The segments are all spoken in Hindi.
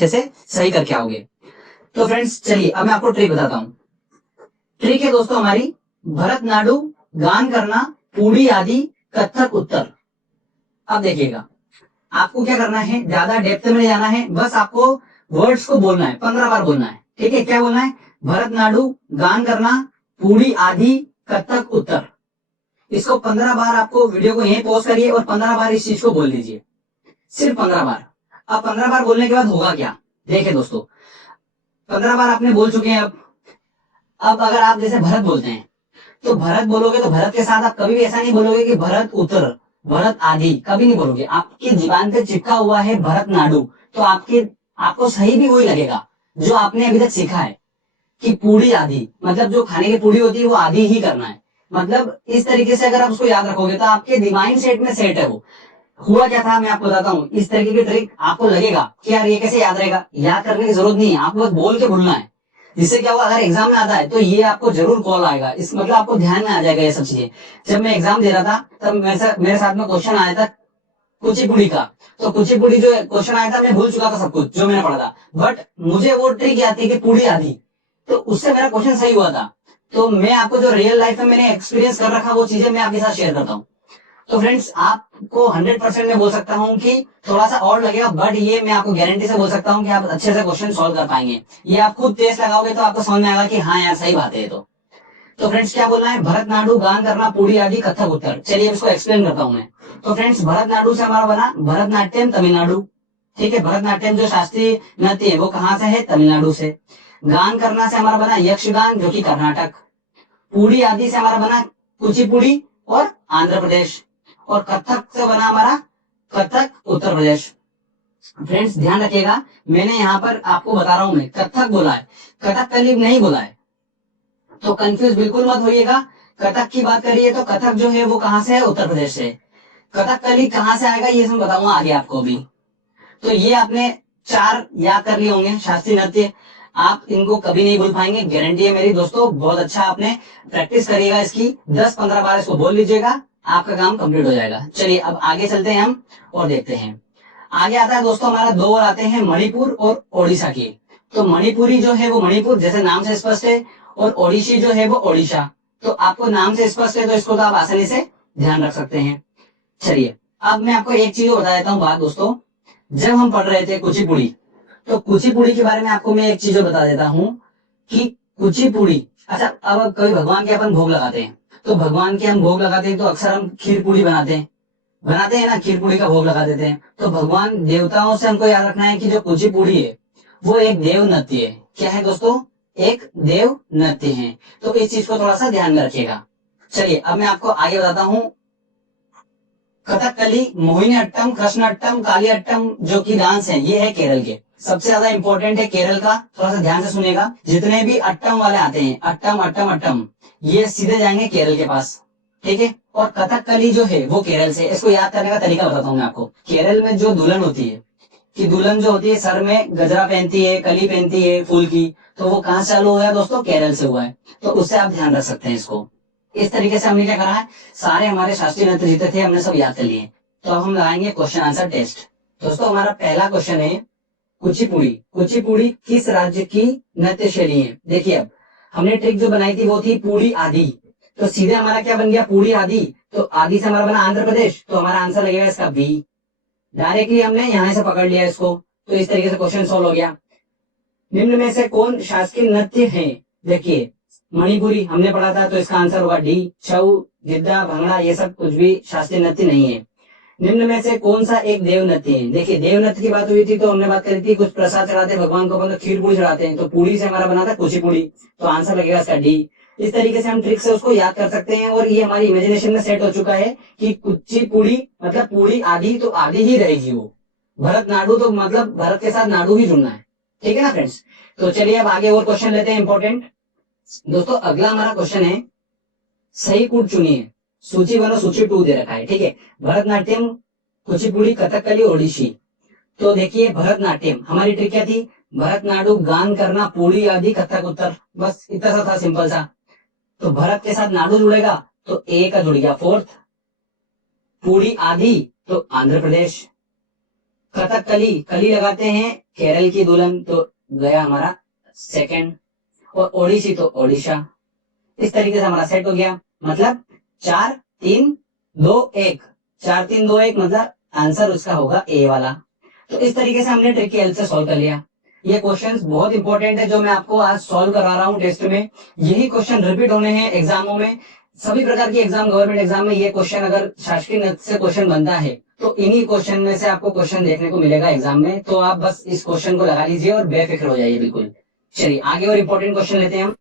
अच्छे से सही करके आओगे। तो फ्रेंड्स चलिए अब मैं आपको ट्रिक बताता हूँ। ट्रिक है दोस्तों हमारी भरतनाट्यम, गान करना, पूड़ी आदि, कथक उत्तर। अब देखिएगा आपको क्या करना है, ज्यादा डेप्थ में जाना है, बस आपको वर्ड्स को बोलना है, 15 बार बोलना है। ठीक है, क्या बोलना है? भरतनाट्यम, गान करना, पूड़ी आदि, कथक उत्तर। इसको 15 बार आपको वीडियो को यहीं पॉज करिए और 15 बार इस चीज को बोल लीजिए, सिर्फ 15 बार। अब 15 बार बोलने के बाद होगा क्या, देखिए दोस्तों 15 बार आपने बोल चुके हैं। अब अगर आप जैसे भरत बोलते हैं तो भरत बोलोगे तो भरत के साथ आप कभी भी ऐसा नहीं बोलोगे कि भरत उत्तर, भरत आदि, कभी नहीं बोलोगे। आपकी जीवान पे चिपका हुआ है भरतनाट्यम, तो आपको सही भी वही लगेगा जो आपने अभी तक सीखा है कि पूड़ी आदि, मतलब जो खाने की पूड़ी होती है वो आदि ही करना है। मतलब इस तरीके से अगर आप उसको याद रखोगे तो आपके दिमाग सेट में सेट है वो। हुआ क्या था मैं आपको बताता हूँ, इस तरीके की ट्रिक आपको लगेगा कि यार ये कैसे याद रहेगा, याद करने की जरूरत नहीं है, आपको बस बोल के भूलना है। जिससे क्या हुआ, अगर एग्जाम में आता है तो ये आपको जरूर कॉल आएगा, इस मतलब आपको ध्यान में आ जाएगा ये सब चीजें। जब मैं एग्जाम दे रहा था तब मेरे साथ में क्वेश्चन आया था कुचिपुड़ी का, तो कुचिपुड़ी जो क्वेश्चन आया था मैं भूल चुका था सब कुछ जो मैंने पढ़ा था, बट मुझे वो ट्रिक याद थी कि पूड़ी आधी, तो उससे मेरा क्वेश्चन सही हुआ था। तो मैं आपको जो रियल लाइफ में मैंने एक्सपीरियंस कर रखा वो चीजें मैं आपके साथ शेयर करता हूँ। तो फ्रेंड्स आपको 100% में बोल सकता हूँ कि थोड़ा सा और लगेगा, बट ये मैं आपको गारंटी से बोल सकता हूँ कि आप अच्छे से क्वेश्चन सॉल्व कर पाएंगे। ये आप खुद टेस्ट लगाओगे तो आपको समझ में आएगा कि हाँ यार सही बात है ये तो फ्रेंड्स क्या बोलना है, भरतनाट्यम, गान करना, पूड़ी आदि, कथक उत्तर। चलिए इसको एक्सप्लेन करता हूँ मैं। तो फ्रेंड्स भरतनाट्यम से हमारा बना भरतनाट्यम तमिलनाडु। ठीक है, भरतनाट्यम जो शास्त्रीय नृत्य है वो कहाँ से है, तमिलनाडु से। गान करना से हमारा बना यक्षगान जो कि कर्नाटक। पूड़ी आदि से हमारा बना कुचिपुड़ी और आंध्र प्रदेश। और कथक से बना हमारा कथक उत्तर प्रदेश। फ्रेंड्स ध्यान रखिएगा, मैंने यहाँ पर आपको बता रहा हूँ मैं कथक बोला है, कथकली नहीं बोला है, तो कंफ्यूज बिल्कुल मत होइएगा। कथक की बात करिए तो कथक जो है वो कहाँ से है, उत्तर प्रदेश से। कथकली कहाँ से आएगा ये मैं बताऊंगा आगे आपको अभी। तो ये आपने 4 याद कर लिए होंगे शास्त्रीय नृत्य, आप इनको कभी नहीं भूल पाएंगे, गारंटी है मेरी दोस्तों। बहुत अच्छा आपने प्रैक्टिस करिएगा इसकी, 10-15 बार इसको बोल लीजिएगा, आपका काम कंप्लीट हो जाएगा। चलिए अब आगे चलते हैं हम और देखते हैं। आगे आता है दोस्तों हमारा 2 और आते हैं मणिपुर और ओडिशा की। तो मणिपुरी जो है वो मणिपुर जैसे नाम से स्पष्ट है, और ओडिशी जो है वो ओडिशा। तो आपको नाम से स्पष्ट है तो इसको तो आप आसानी से ध्यान रख सकते हैं। चलिए अब मैं आपको एक चीज बता देता हूँ बात दोस्तों, जब हम पढ़ रहे थे कुचिपुड़ी, तो कुचिपुड़ी के बारे में आपको मैं एक चीज बता देता हूँ कि कुचिपुड़ी, अच्छा अब कभी भगवान के अपन भोग लगाते हैं, तो भगवान के हम भोग लगाते हैं तो अक्सर हम खीर पूड़ी बनाते हैं ना, खीर पूड़ी का भोग लगा देते हैं। तो भगवान देवताओं से हमको याद रखना है कि जो कुचिपुड़ी है वो एक देव नृत्य है। क्या है दोस्तों, एक देव नृत्य है। तो इस चीज को थोड़ा सा ध्यान में रखिएगा। चलिए अब मैं आपको आगे बताता हूँ। कथकली, मोहिनी अट्टम, कृष्ण अट्टम, काली अट्टम जो कि डांस है ये है केरल के, सबसे ज्यादा इंपॉर्टेंट है केरल का, थोड़ा सा ध्यान से सुनेगा। जितने भी अट्टम वाले आते हैं, अट्टम अट्टम अट्टम, ये सीधे जाएंगे केरल के पास। ठीक है, और कथकली जो है वो केरल से। इसको याद करने का तरीका बताता हूँ मैं आपको। केरल में जो दुल्हन होती है, कि दुल्हन जो होती है सर में गजरा पहनती है, कली पहनती है फूल की, तो वो कहां से चालू हुआ है दोस्तों, केरल से हुआ है। तो उससे आप ध्यान रख सकते हैं इसको। इस तरीके से हमने क्या करा है, सारे हमारे शास्त्रीय नृत्य जितने थे हमने सब याद कर लिए। तो अब हम लगाएंगे क्वेश्चन आंसर टेस्ट। दोस्तों हमारा पहला क्वेश्चन है कुचिपुड़ी। कुचिपुड़ी किस राज्य की नृत्य शैली है। देखिए अब हमने ट्रिक जो बनाई थी वो थी पूड़ी आदि, तो सीधे हमारा क्या बन गया, पूड़ी आदि। तो आदि से हमारा बना आंध्र प्रदेश, तो हमारा आंसर लगेगा इसका बी। डायरेक्टली हमने यहां से पकड़ लिया इसको, तो इस तरीके से क्वेश्चन सॉल्व हो गया। निम्न में से कौन शासकीय नृत्य है। देखिए मणिपुरी हमने पढ़ा था तो इसका आंसर होगा डी। छऊ, गिद्दा, भंगड़ा ये सब कुछ भी शास्त्रीय नृत्य नहीं है। निम्न में से कौन सा एक देव नृत्य है। देखिए देव नृत्य की बात हुई थी तो हमने बात करी थी कुछ प्रसाद चढ़ाते हैं भगवान को, मतलब खीर पूड़ी चढ़ाते हैं, तो पूड़ी से हमारा बना था कुचिपुड़ी, तो आंसर लगेगा इसका डी। इस तरीके से हम ट्रिक से उसको याद कर सकते हैं, और ये हमारी इमेजिनेशन में सेट हो चुका है कि कुचिपुड़ी मतलब पूड़ी आदि, तो आदि ही रहेगी वो। भरतनाट्यम तो मतलब भरत के साथ नाडु ही जुड़ना है। ठीक है ना फ्रेंड्स। तो चलिए अब आगे और क्वेश्चन लेते हैं इंपॉर्टेंट। दोस्तों अगला हमारा क्वेश्चन है, सही कूट चुनिए। सूची 1 और सूची 2 दे रखा है। ठीक है, भरतनाट्यम, कुचिपुड़ी, कथकली, ओडिसी। तो देखिए भरतनाट्यम हमारी ट्रिक क्या थी, भरतनाट्यम, गान करना, पूड़ी आदि, कथक उत्तर, बस इतना सा था, सिंपल सा। तो भरत के साथ नाडु जुड़ेगा तो ए का जुड़ गया फोर्थ, पूड़ी आदि तो आंध्र प्रदेश, कथकली, कली लगाते हैं केरल की दुल्हन, तो गया हमारा सेकंड। और ओडिसी तो ओडिशा। इस तरीके से हमारा सेट हो गया, मतलब 4-3-2-1, 4-3-2-1 मतलब आंसर उसका होगा ए वाला। तो इस तरीके से हमने ट्रिक की हेल्प से सॉल्व कर लिया। ये क्वेश्चंस बहुत इंपॉर्टेंट है जो मैं आपको आज सॉल्व करा रहा हूँ टेस्ट में। यही क्वेश्चन रिपीट होने हैं एग्जामों में, सभी प्रकार की एग्जाम, गवर्नमेंट एग्जाम में ये क्वेश्चन अगर शासकीय नृत्य से क्वेश्चन बनता है तो इन्हीं क्वेश्चन में से आपको क्वेश्चन देखने को मिलेगा एग्जाम में। तो आप बस इस क्वेश्चन को लगा लीजिए और बेफिक्र हो जाइए बिल्कुल। चलिए आगे और इंपॉर्टेंट क्वेश्चन लेते हैं हम।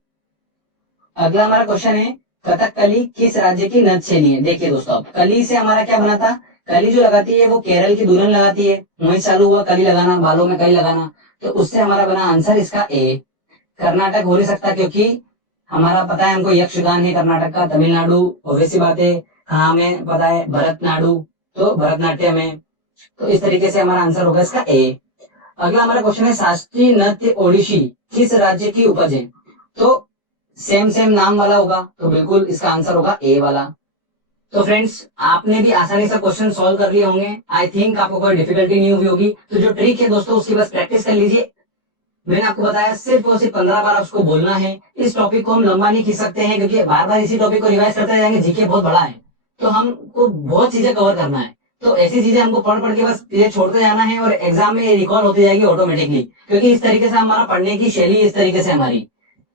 अगला हमारा क्वेश्चन है, कथकली किस राज्य की नृत्य शैली है। देखिए दोस्तों, अब कली से हमारा क्या बना था, कली जो लगाती है वो केरल की दुल्हन लगाती है, वहीं चालू हुआ कली लगाना, बालों में कली लगाना, तो उससे हमारा बना आंसर इसका ए। कर्नाटक हो नहीं सकता क्योंकि हमारा पता है हमको यक्षगान है कर्नाटक का। तमिलनाडु ऑब्वियस सी बात है, हाँ हमें पता है भरतनाडु, तो भरतनाट्यम है। तो इस तरीके से हमारा आंसर होगा इसका ए। अगला हमारा क्वेश्चन है, शास्त्रीय नृत्य ओडिसी किस राज्य की उपज है। तो सेम सेम नाम वाला होगा, तो बिल्कुल इसका आंसर होगा ए वाला। तो फ्रेंड्स, आपने भी आसानी से क्वेश्चन सॉल्व कर लिए होंगे। आई थिंक आपको कोई डिफिकल्टी नहीं हुई होगी। तो जो ट्रिक है दोस्तों उसकी बस प्रैक्टिस कर लीजिए। मैंने आपको बताया सिर्फ और सिर्फ 15 बार उसको बोलना है। इस टॉपिक को हम लंबा नहीं खींच सकते हैं क्योंकि बार बार इसी टॉपिक को रिवाइज करते जाएंगे, जीके बहुत बड़ा है, तो हमको बहुत चीजें कवर करना है। तो ऐसी चीजें हमको पढ़ पढ़ के बस ये छोड़ते जाना है और एग्जाम में ये रिकॉल होती जाएगी ऑटोमेटिकली, क्योंकि इस तरीके से हमारा पढ़ने की शैली इस तरीके से हमारी